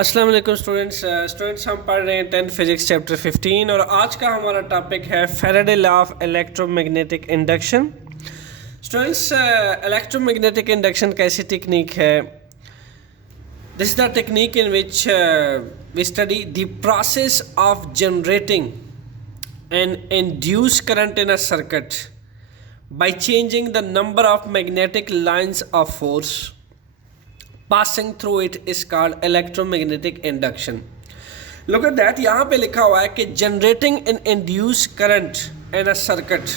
अस्सलाम वालेकुम स्टूडेंट्स हम पढ़ रहे हैं 10th फिजिक्स चैप्टर 15 और आज का हमारा टॉपिक है Faraday law of electromagnetic induction. Students, electromagnetic induction कैसी टेक्निक है? This is the technique in which we study the process of generating an induce current in a circuit by changing the number of magnetic lines of force passing through it is called electromagnetic induction. Look at that, यहाँ पे लिखा हुआ है कि generating an induced current in a circuit.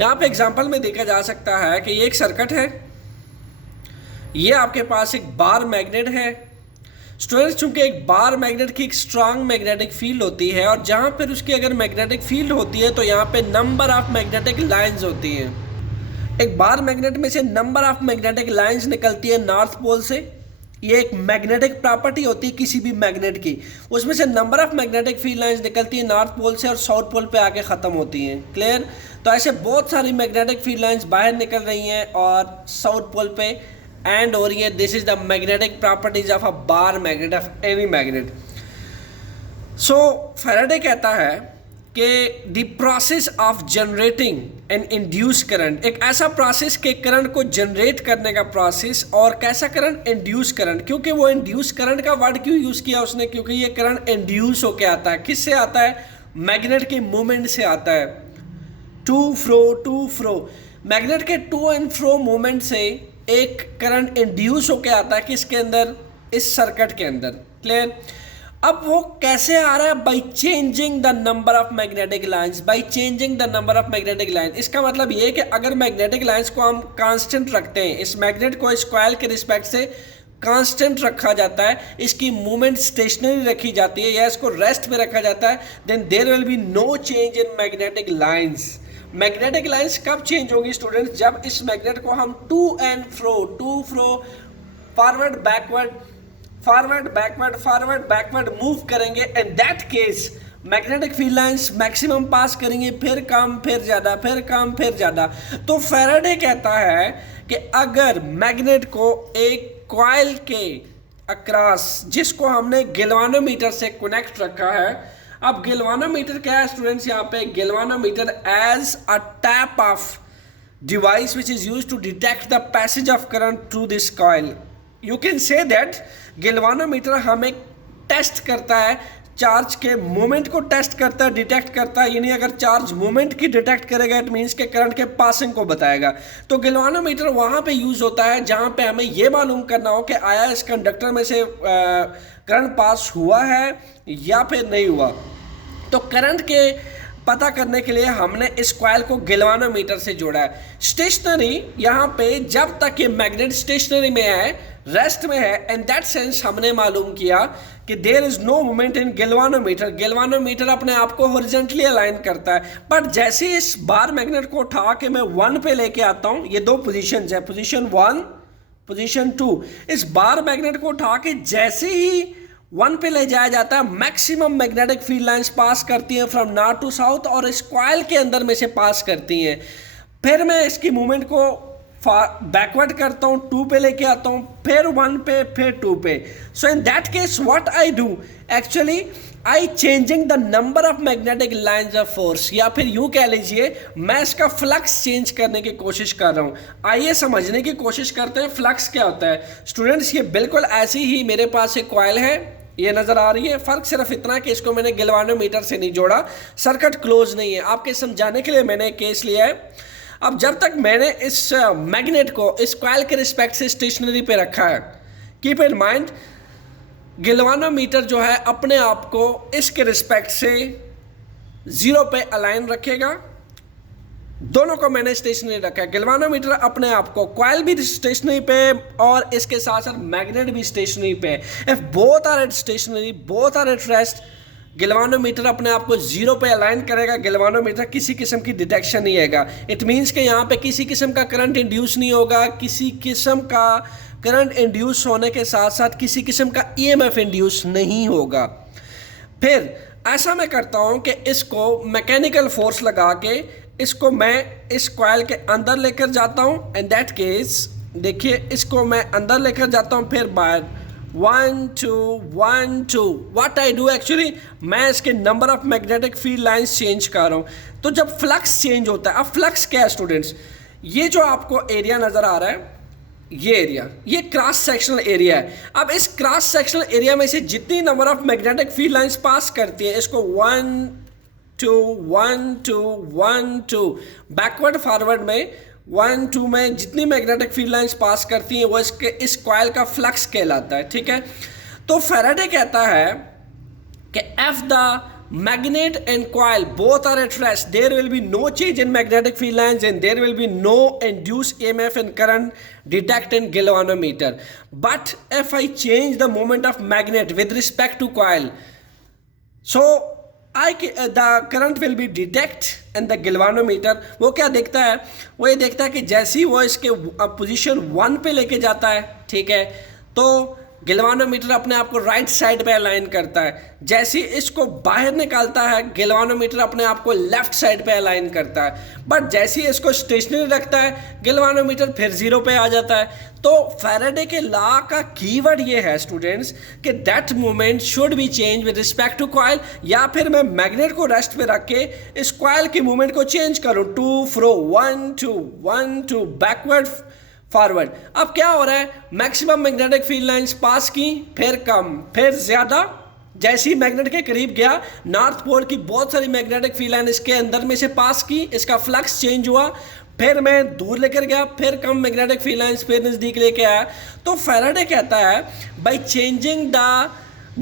यहाँ पे example में देखा जा सकता है कि ये एक सर्किट है, ये आपके पास एक बार मैग्नेट है। स्टूडेंट्स, चूंकि एक बार मैग्नेट की एक स्ट्रांग मैग्नेटिक फील्ड होती है और जहाँ पर उसकी अगर मैग्नेटिक फील्ड होती है तो यहाँ पे नंबर ऑफ मैग्नेटिक लाइंस होती हैं। एक बार मैग्नेट में से नंबर ऑफ मैग्नेटिक लाइंस निकलती है नॉर्थ पोल से। ये एक मैग्नेटिक प्रॉपर्टी होती है किसी भी मैग्नेट की, उसमें से number of magnetic field lines निकलती है नॉर्थ पोल से और साउथ पोल पे आके ख़त्म होती हैं। क्लियर? तो ऐसे बहुत सारी मैग्नेटिक फील्ड लाइंस बाहर निकल रही हैं और साउथ पोल पे एंड हो रही है। This is the magnetic properties of a bar magnet of any magnet. So Faraday कहता है कि the process of generating an induce current, एक ऐसा प्रोसेस के करंट को जनरेट करने का प्रोसेस। और कैसा करंट? Induce current. क्योंकि वो इंड्यूस करंट का वर्ड क्यों यूज़ किया उसने? क्योंकि ये करंट इंड्यूस होके आता है। किससे आता है? मैग्नेट के मूवमेंट से आता है। टू फ्रो मैग्नेट के टू एंड फ्रो मूवमेंट से एक करंट इंड्यूस होके आता है किसके अंदर? इस सर्किट के अंदर। क्लियर? अब वो कैसे आ रहा है? By changing the number of magnetic lines. By changing the number of magnetic line, इसका मतलब ये कि अगर मैग्नेटिक लाइंस को हम कांस्टेंट रखते हैं, इस मैग्नेट को इस कॉइल के रिस्पेक्ट से कांस्टेंट रखा जाता है, इसकी मूवमेंट स्टेशनरी रखी जाती है या इसको रेस्ट में रखा जाता है, then there will be no change in magnetic lines. Magnetic lines कब चेंज होगी स्टूडेंट्स? जब इस मैग्नेट को हम to fro forward backward move करेंगे। In that case magnetic field lines maximum pass करेंगे, फिर कम, फिर ज़्यादा, फिर कम, फिर ज़्यादा। तो फैराडे कहता है कि अगर मैग्नेट को एक कॉइल के अक्रॉस, जिसको हमने गैल्वानोमीटर से कनेक्ट रखा है। अब गैल्वानोमीटर क्या है स्टूडेंट्स? यहाँ पे galvanometer as a type of device which is used to detect the passage of current through this coil. You can say that galvanometer हमें टेस्ट करता है, चार्ज के मूवमेंट को टेस्ट करता है, डिटेक्ट करता है। यानी अगर चार्ज मूवमेंट की डिटेक्ट करेगा इट मीन्स के करंट के पासिंग को बताएगा। तो गैल्वानोमीटर वहाँ पे यूज़ होता है जहाँ पे हमें ये मालूम करना हो कि आया इस कंडक्टर में से करंट पास हुआ है या फिर नहीं हुआ। तो करंट के पता करने के लिए हमने इस कॉइल को गैल्वानोमीटर से जोड़ा है। स्टेशनरी, यहाँ पे जब तक ये मैग्नेट स्टेशनरी में है, रेस्ट में है, इन दैट सेंस हमने मालूम किया कि there is no movement in galvanometer. Galvanometer अपने आप को हॉरिजॉन्टली अलाइन करता है। बट जैसे इस बार मैग्नेट को उठा के मैं 1 पे लेके आता हूँ, ये दो पोजीशन है, पोजीशन 1, पोजीशन 2। इस बार मैग्नेट को उठा के जैसे ही 1 पे ले जाया जाता है, maximum magnetic field lines pass करती हैं फ्रॉम नॉर्थ टू साउथ और इस कॉइल के अंदर में से पास करती हैं। फिर मैं इसकी मूवमेंट को बैकवर्ड करता हूँ, 2 पे लेके आता हूँ, फिर 1 पे, फिर 2 पे। So in that case what I do, actually I changing the number of magnetic lines of force, या फिर यूँ कह लीजिए मैं इसका फ्लक्स चेंज करने की कोशिश कर रहा हूँ। आइए समझने की कोशिश करते हैं फ्लक्स क्या होता है। स्टूडेंट्स, ये बिल्कुल ऐसी ही मेरे पास एक कॉइल है, ये नज़र आ रही है। फ़र्क सिर्फ इतना कि इसको मैंने गैल्वानोमीटर से नहीं जोड़ा, सर्किट क्लोज नहीं है। आपके समझाने के लिए मैंने एक केस लिया है। अब जब तक मैंने इस मैग्नेट को इस कॉइल के रिस्पेक्ट से स्टेशनरी पे रखा है, कीप इन माइंड गैल्वानोमीटर जो है अपने आप को इसके रिस्पेक्ट से 0 पे अलाइन रखेगा। दोनों को मैंने स्टेशनरी रखा है। गैल्वानोमीटर अपने आप को, कॉइल भी स्टेशनरी पे और इसके साथ साथ मैग्नेट भी स्टेशनरी पे। If both are at stationary, both are at rest, galvanometer अपने आप को 0 पे अलाइन करेगा। गैल्वानोमीटर किसी किस्म की डिटेक्शन नहीं आएगा। इट मीन्स कि यहाँ पे किसी किस्म का करंट इंड्यूस नहीं होगा, किसी किस्म का करंट इंड्यूस होने के साथ साथ किसी किस्म का ईएमएफ इंड्यूस नहीं होगा। फिर ऐसा मैं करता हूँ कि इसको मैकेनिकल फोर्स लगा के इसको मैं इस कॉइल के अंदर लेकर जाता हूँ। इन दैट केस देखिए, इसको मैं अंदर लेकर जाता हूँ, फिर बाहर 1 2 1 2। व्हाट आई डू एक्चुअली, मैं इसके number of magnetic field lines change कर रहा हूं। तो जब फ्लक्स चेंज होता है, अब फ्लक्स क्या है स्टूडेंट्स, ये जो आपको एरिया नजर आ रहा है, ये एरिया, ये क्रॉस सेक्शनल एरिया है। अब इस क्रॉस सेक्शनल एरिया में से जितनी number of magnetic field lines pass करती है, इसको 1 2 1 2 1 2 बैकवर्ड फॉरवर्ड में 1 2 में जितनी मैग्नेटिक फील्ड लाइंस पास करती हैं वो इसके इस कॉइल का फ्लक्स कहलाता है, ठीक है। तो फैराडे कहता है कि F the magnet and coil both are at rest, there will be no change in magnetic field lines and there will be no induced EMF and current detect in galvanometer. But if I change the moment of magnet with respect to coil, so the current will be detect and the galvanometer वो क्या देखता है, वो ये देखता है कि जैसे ही वो इसके पोजीशन 1 पे लेके जाता है, ठीक है, तो गैल्वानोमीटर अपने आप को राइट साइड पे अलाइन करता है। जैसे ही इसको बाहर निकालता है, गैल्वानोमीटर अपने आप को लेफ्ट साइड पे अलाइन करता है। बट जैसे ही इसको स्टेशनरी रखता है, गैल्वानोमीटर फिर जीरो पे आ जाता है। तो फैराडे के लॉ का कीवर्ड ये है स्टूडेंट्स कि that moment should be change with respect to coil, या फिर मैं मैग्नेट को रेस्ट पे रख के इस कॉइल के मूवमेंट को चेंज करूँ, 2 फ्रो 1 2 1 2 बैकवर्ड फॉरवर्ड। अब क्या हो रहा है, मैक्सिमम मैग्नेटिक फील्ड लाइंस पास की, फिर कम, फिर ज्यादा। जैसे ही मैग्नेट के करीब गया, नॉर्थ पोल की बहुत सारी मैग्नेटिक फील्ड लाइन इसके अंदर में से पास की, इसका फ्लक्स चेंज हुआ, फिर मैं दूर लेकर गया, फिर कम मैग्नेटिक फील्ड लाइंस फिर नजदीक लेके आया। तो फैराडे कहता है by changing the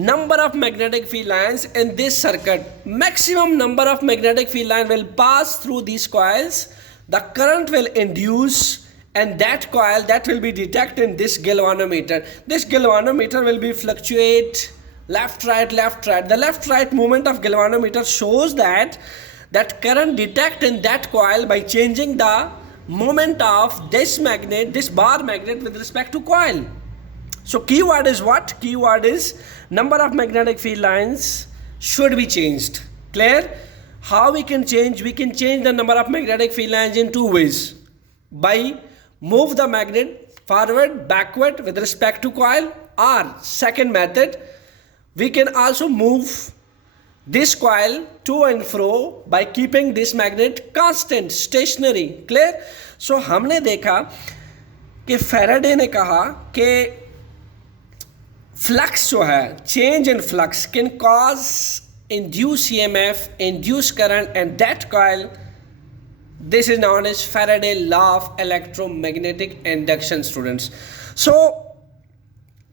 number of magnetic field lines in this circuit, maximum number of magnetic field line will pass through these coils, the current will induce and that coil that will be detected in this galvanometer. This galvanometer will be fluctuate left right left right. The left right movement of galvanometer shows that current detect in that coil by changing the moment of this magnet, this bar magnet with respect to coil. So keyword is what? Keyword is number of magnetic field lines should be changed. Clear? How we can change? We can change the number of magnetic field lines in two ways. By move the magnet forward, backward with respect to coil, or second method, we can also move this coil to and fro by keeping this magnet constant, stationary. Clear? So हमने देखा कि Faraday ने कहा कि flux जो है, change in flux can cause induce EMF, induce current, and that coil, this is known as Faraday Law of electromagnetic induction, students. So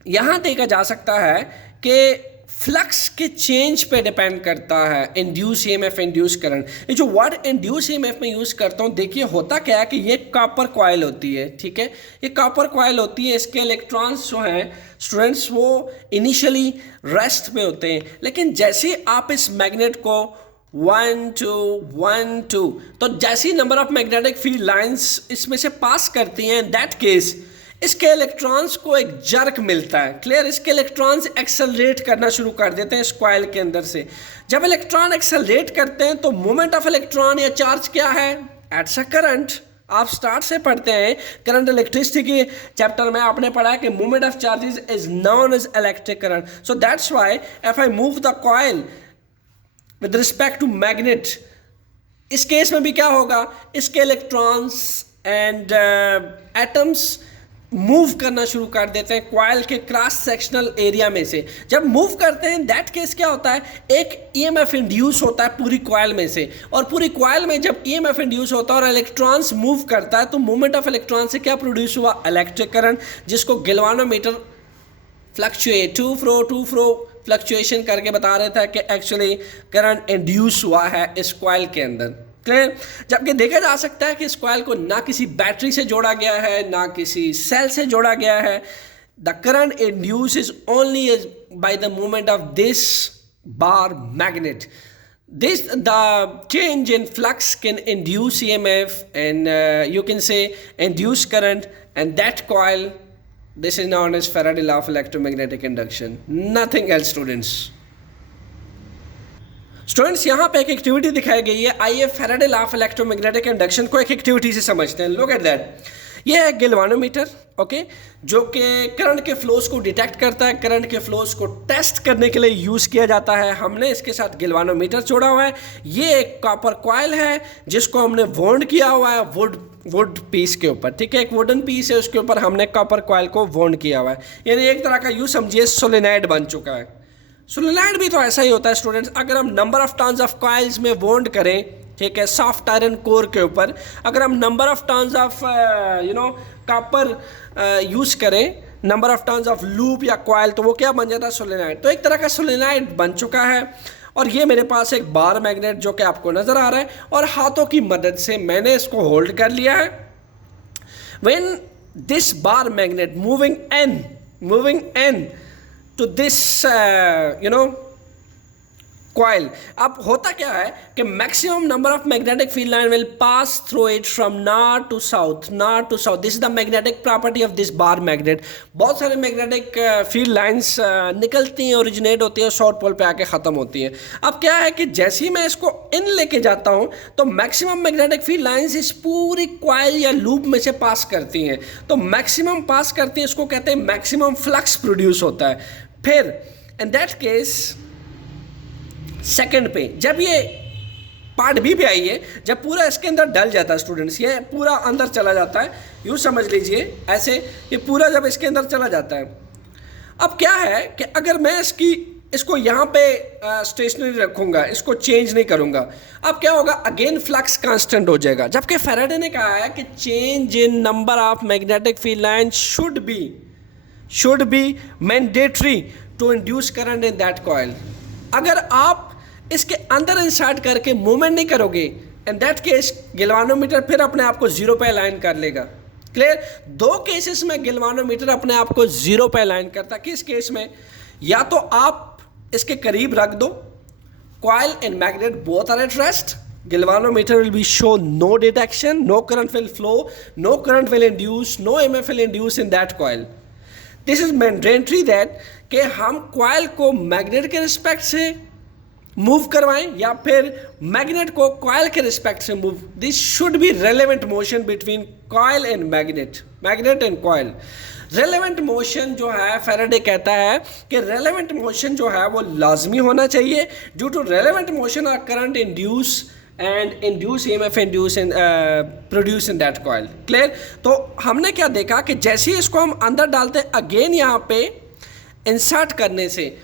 यहाँ देखा जा सकता है कि फ्लक्स के चेंज पे डिपेंड करता है इंड्यूस EMF, इंड्यूस करंट। ये जो वर्ड इंड्यूस EMF में यूज़ करता हूँ, देखिए होता क्या है कि ये कॉपर कॉइल होती है, ठीक है, ये कॉपर कॉइल होती है, इसके इलेक्ट्रॉन्स जो हैं स्टूडेंट्स वो इनिशियली रेस्ट में होते हैं, लेकिन जैसे आप इस मैग्नेट को 1 2 1 2, तो जैसी number of magnetic field lines इसमें से पास करती हैं, दैट केस इसके इलेक्ट्रॉन्स को एक जर्क मिलता है। क्लियर? इसके इलेक्ट्रॉन्स एक्सेलरेट करना शुरू कर देते हैं इस कॉइल के अंदर से। जब इलेक्ट्रॉन एक्सेलरेट करते हैं तो मोमेंट ऑफ इलेक्ट्रॉन या चार्ज क्या है? एट्स अ करंट। आप स्टार्ट से पढ़ते हैं करंट इलेक्ट्रिसिटी के चैप्टर में, आपने पढ़ा है कि moment of charges is known as electric current. So that's why if I move the coil with respect to magnet, इस केस में भी क्या होगा, इसके इलेक्ट्रॉन्स एंड एटम्स मूव करना शुरू कर देते हैं कॉइल के क्रॉस सेक्शनल एरिया में से। जब मूव करते हैं दैट केस क्या होता है, एक ईएमएफ इंड्यूस होता है पूरी कॉइल में से, और पूरी कॉइल में जब ईएमएफ इंड्यूस होता है और इलेक्ट्रॉन्स मूव करता है तो मूवमेंट ऑफ इलेक्ट्रॉन से क्या प्रोड्यूस हुआ, इलेक्ट्रिक करंट, जिसको galvanometer fluctuate to fro fluctuation करके बता रहा था कि एक्चुअली करंट इंड्यूस हुआ है इस कॉइल के अंदर। क्लियर? जबकि देखा जा सकता है कि इस कॉइल को ना किसी बैटरी से जोड़ा गया है ना किसी सेल से जोड़ा गया है। The current induce is only by the movement of this bar magnet. This the change in flux can induce EMF and you can say induce current, and that coil, this is known as Faraday Law of electromagnetic induction. Nothing else, students. Students यहाँ पे एक activity दिखाई गई है, आइए Faraday law of electromagnetic induction को एक activity से समझते हैं। Look at that. ये है गैल्वानोमीटर, ओके, जो कि करंट के फ्लोज को डिटेक्ट करता है, करंट के फ्लोज को टेस्ट करने के लिए यूज़ किया जाता है। हमने इसके साथ गैल्वानोमीटर जोड़ा हुआ है। ये एक कॉपर कॉइल है जिसको हमने वॉन्ड किया हुआ है वुड पीस के ऊपर, ठीक है, एक वुडन पीस है, उसके ऊपर हमने कॉपर कॉइल को वॉन्ड किया हुआ है। यानी एक तरह का यूँ समझिए सोलेनॉइड बन चुका है। सोलेनॉइड भी तो ऐसा ही होता है स्टूडेंट्स। अगर हम number of turns of coils में वॉन्ड करें, ठीक है, सॉफ्ट आयरन कोर के ऊपर, अगर हम number of turns of copper use करें, number of turns of loop या कॉइल, तो वो क्या बन जाता है? सोलेनॉइड। तो एक तरह का सोलेनॉइड बन चुका है। और ये मेरे पास एक बार मैग्नेट जो कि आपको नज़र आ रहा है, और हाथों की मदद से मैंने इसको होल्ड कर लिया है। When this bar magnet moving n to this coil, अब होता क्या है कि maximum number of magnetic field line will pass through it from north to south. This is the magnetic property of this bar magnet. बहुत सारे magnetic field lines निकलती हैं, originate होती हैं, साउथ पोल पे आके ख़त्म होती हैं। अब क्या है कि जैसे ही मैं इसको इन लेके जाता हूँ तो मैक्सिमम मैग्नेटिक फील्ड लाइंस इस पूरी कॉइल या लूप में से पास करती हैं। तो मैक्सिमम पास करती हैं, इसको कहते हैं मैक्सिमम फ्लक्स प्रोड्यूस होता है। फिर इन दैट केस सेकंड पे जब ये पार्ट बी पे आइए, जब पूरा इसके अंदर डल जाता है स्टूडेंट्स, ये पूरा अंदर चला जाता है, यूँ समझ लीजिए ऐसे, ये पूरा जब इसके अंदर चला जाता है। अब क्या है कि अगर मैं इसको यहाँ पे स्टेशनरी रखूँगा, इसको चेंज नहीं करूँगा, अब क्या होगा? अगेन फ्लक्स कांस्टेंट हो जाएगा। जबकि फैराडे ने कहा है कि change in number of magnetic field line should be mandatory to induce current in that coil. अगर आप इसके अंदर इंसर्ट करके मूवमेंट नहीं करोगे, इन दैट केस गैल्वानोमीटर फिर अपने आप को जीरो पे अलाइन कर लेगा। क्लियर? दो केसेस में गैल्वानोमीटर अपने आप को जीरो पे अलाइन करता है। किस केस में? या तो आप इसके करीब रख दो, coil and magnet both are at rest, galvanometer will be show no detection, no current will flow, no current will induce, no EMF will induce in that coil. This is mandatory that कि हम coil को magnet के respect से move करवाएं या फिर magnet को coil के रिस्पेक्ट से move. This should be relevant motion between coil and magnet and coil. Relevant motion जो है, फैराडे कहता है कि रेलेवेंट मोशन जो है वो लाजमी होना चाहिए। Due to relevant motion are current induce EMF produce in that coil. Clear? तो हमने क्या देखा कि जैसे ही इसको हम अंदर डालते हैं, अगेन यहाँ पे इंसर्ट करने से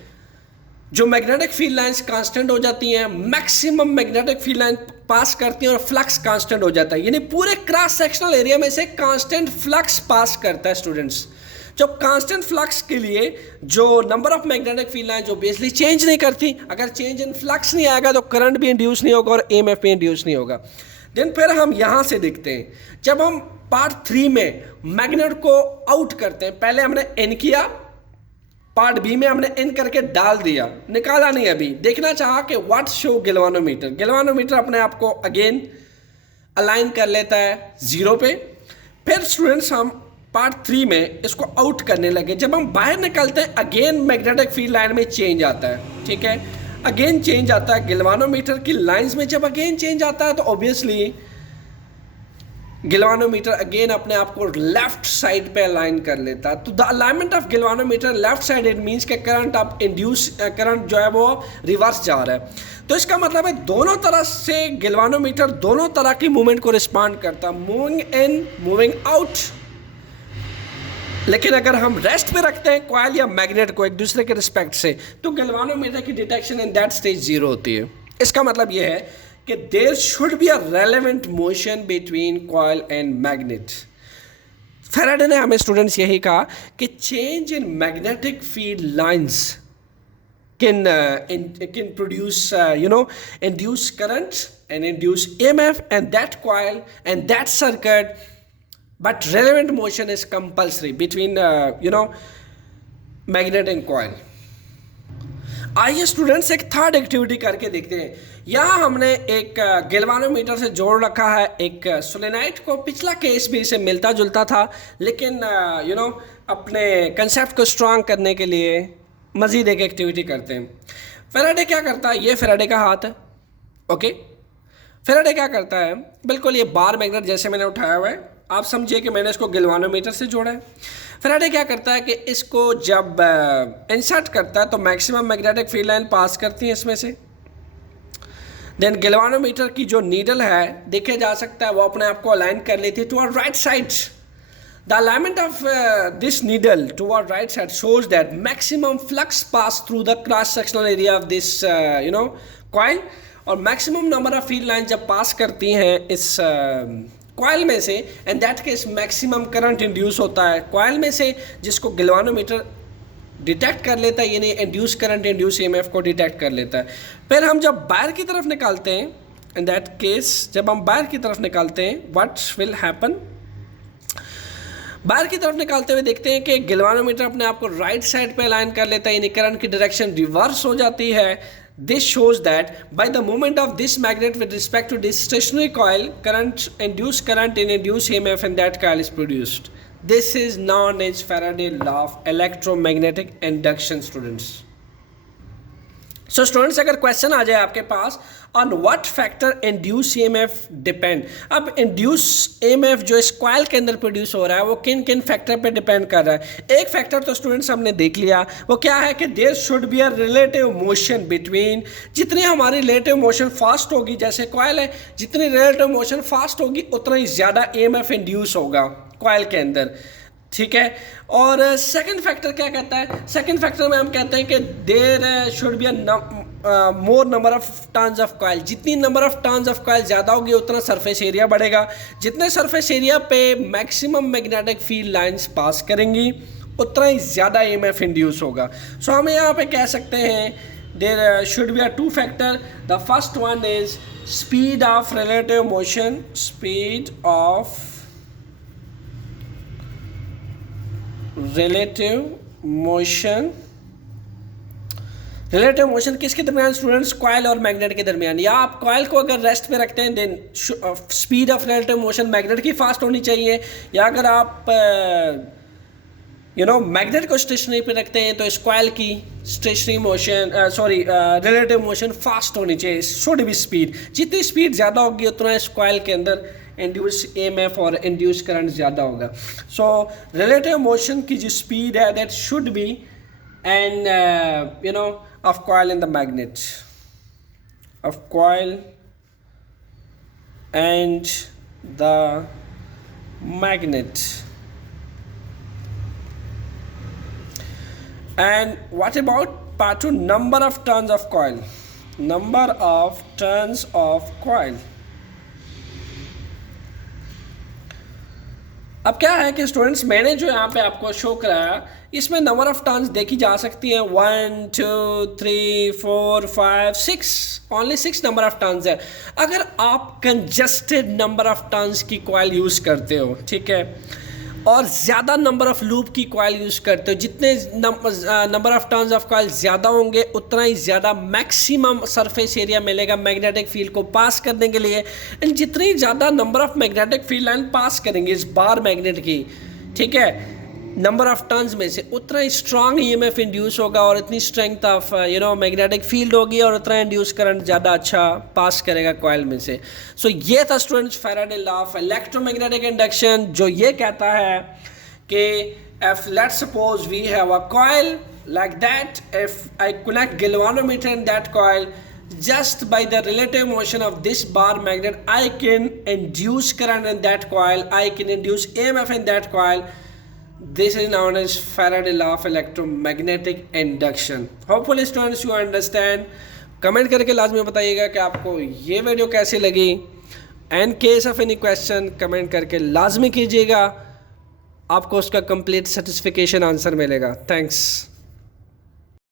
जो मैग्नेटिक फील्ड लाइंस कांस्टेंट हो जाती हैं, मैक्सिमम मैग्नेटिक फील्ड लाइन पास करती हैं और फ्लक्स कांस्टेंट हो जाता है। यानी पूरे क्रॉस सेक्शनल एरिया में से कांस्टेंट फ्लक्स पास करता है स्टूडेंट्स। जो कांस्टेंट फ्लक्स के लिए जो number of magnetic field line जो बेसिकली चेंज नहीं करती, अगर चेंज इन फ्लक्स नहीं आएगा तो करंट भी इंड्यूस नहीं होगा और EMF भी इंड्यूस नहीं होगा। देन फिर हम यहाँ से देखते हैं, जब हम पार्ट 3 में मैग्नेट को आउट करते हैं, पहले हमने इन किया, पार्ट बी में हमने इन करके डाल दिया, निकाला नहीं, अभी देखना चाहा कि व्हाट शो गैल्वानोमीटर अपने आप को अगेन अलाइन कर लेता है जीरो पे। फिर स्टूडेंट्स हम पार्ट 3 में इसको आउट करने लगे। जब हम बाहर निकलते हैं, अगेन मैग्नेटिक फील्ड लाइन में चेंज आता है, ठीक है, अगेन चेंज आता है गैल्वानोमीटर की लाइंस में। जब अगेन चेंज आता है तो ऑब्वियसली गैल्वानोमीटर अगेन अपने आप को लेफ्ट साइड पे अलाइन कर लेता है। तो the alignment of galvanometer left side, it means के करंट जो है वो रिवर्स जा रहा है। तो इसका मतलब है दोनों तरह से गैल्वानोमीटर दोनों तरह की मूवमेंट को रिस्पॉन्ड करता है, मूविंग इन, मूविंग आउट। लेकिन अगर हम रेस्ट पे रखते हैं कॉइल या मैग्नेट को एक दूसरे के रिस्पेक्ट से, तो गैल्वानोमीटर की detection in that stage zero होती है। इसका मतलब यह है कि there should be a relevant motion between coil and magnet. Faraday ने हमें स्टूडेंट्स यही कहा कि change in magnetic field lines can produce induce current and induce EMF and that coil and that circuit, but relevant motion is compulsory between magnet and coil. आइए students एक third activity करके देखते हैं। यहाँ हमने एक गैल्वानोमीटर से जोड़ रखा है एक सोलेनाइड को। पिछला केस भी इसे मिलता जुलता था, लेकिन अपने कंसेप्ट को स्ट्रांग करने के लिए मज़ीद एक एक्टिविटी करते हैं। फैराडे क्या करता है, ये फैराडे का हाथ है, ओके। फैराडे क्या करता है, बिल्कुल ये बार मैग्नेट जैसे मैंने उठाया हुआ है, आप समझिए कि मैंने इसको गैल्वानोमीटर से जोड़ा है। फैराडे क्या करता है कि इसको जब इंसर्ट करता है तो मैक्सिमम मैग्नेटिक फील्ड लाइन पास करती है इसमें से। देन गैल्वानोमीटर की जो नीडल है देखे जा सकता है वो अपने आप को अलाइन कर लेती है toward right side. The alignment of this needle toward right side shows that maximum flux pass through the cross-sectional area of this coil, और maximum number of field lines जब पास करती हैं इस coil में से, and that case maximum current induce होता है coil में से, जिसको गैल्वानोमीटर डिटेक्ट कर लेता है, यानी इंड्यूस करंट इंड्यूस ईएमएफ को डिटेक्ट कर लेता है। फिर हम जब बाहर की तरफ निकालते हैं, इन दैट केस जब हम बाहर की तरफ निकालते हैं व्हाट विल हैपन, बाहर की तरफ निकालते हुए देखते हैं कि गैल्वानोमीटर अपने आप को राइट साइड पे अलाइन कर लेता है, यानी करंट की डायरेक्शन रिवर्स हो जाती है। This shows that by the movement of this magnet with respect to this stationary coil current in induce EMF in that coil is produced. This is known as Faraday law of electromagnetic induction students. So students, अगर question आ जाए आपके पास on what factor induce EMF depend, अब induce EMF जो इस coil के अंदर प्रोड्यूस हो रहा है वो किन किन फैक्टर पे डिपेंड कर रहा है। एक फैक्टर तो स्टूडेंट्स हमने देख लिया, वो क्या है कि there should be a relative motion between, जितनी हमारी रिलेटिव मोशन फास्ट होगी, जैसे कॉइल है, जितनी रिलेटिव मोशन फास्ट होगी उतना ही ज़्यादा ईएमएफ इंड्यूस होगा कॉइल के अंदर, ठीक है। और सेकंड फैक्टर क्या कहता है, सेकंड फैक्टर में हम कहते हैं कि there should be more number of turns of coil, जितनी number of turns of coil ज़्यादा होगी उतना सरफेस एरिया बढ़ेगा, जितने सरफेस एरिया पे maximum magnetic field lines pass करेंगी उतना ही ज़्यादा ईएमएफ इंड्यूस होगा। सो हम यहाँ पे कह सकते हैं there should be a two factor, the first one is speed of relative motion, speed of relative motion, relative motion किसके दरमियान स्टूडेंट्स, कॉइल और मैग्नेट के दरमियान। या आप कॉइल को अगर रेस्ट पे रखते हैं then speed of relative motion magnet की फास्ट होनी चाहिए, या अगर आप मैग्नेट को स्टेशनरी पे रखते हैं तो इस कॉइल की stationary motion relative motion fast होनी चाहिए, शुड बी स्पीड। जितनी स्पीड ज़्यादा होगी उतना इस कॉइल के अंदर इंड्यूस ईएमएफ और इंड्यूस करंट ज़्यादा होगा। सो रिलेटिव मोशन की जो स्पीड है that should be and of coil and the magnet, of coil and the magnet. And what about part 2, number of turns of coil, number of turns of coil। अब क्या है कि students मैंने जो यहाँ पे आपको शो कराया इसमें नंबर ऑफ टर्न्स देखी जा सकती हैं 1 2 3 4 5 6, ओनली 6 नंबर ऑफ टर्न्स है। अगर आप कंजस्टेड नंबर ऑफ टर्न्स की कॉइल यूज़ करते हो, ठीक है, और ज़्यादा नंबर ऑफ लूप की कॉइल यूज़ करते हो, जितने number of turns of coil ज़्यादा होंगे उतना ही ज़्यादा मैक्सिमम सरफेस एरिया मिलेगा मैग्नेटिक फील्ड को पास करने के लिए। एंड जितनी ज़्यादा number of magnetic field line pass करेंगे इस बार मैग्नेट की, ठीक है, नंबर ऑफ टर्न्स में से उतना ही स्ट्रॉन्ग ईएमएफ इंड्यूस होगा और इतनी स्ट्रेंथ ऑफ मैग्नेटिक फील्ड होगी और उतना इंड्यूस करंट ज़्यादा अच्छा पास करेगा कॉइल में से। सो ये था students Faraday law of electromagnetic induction, जो ये कहता है कि if let's suppose we have a coil like that, if I connect galvanometer in that coil, just by the relative motion of this bar magnet I can induce current in that coil, I can induce EMF in that coil. This is known as Faraday law of electromagnetic induction. Hopefully students you understand. Comment करके लाजमी बताइएगा कि आपको ये video कैसी लगी। And case of any question comment करके लाजमी कीजिएगा, आपको उसका कंप्लीट सेटिस्फिकेशन आंसर मिलेगा। थैंक्स।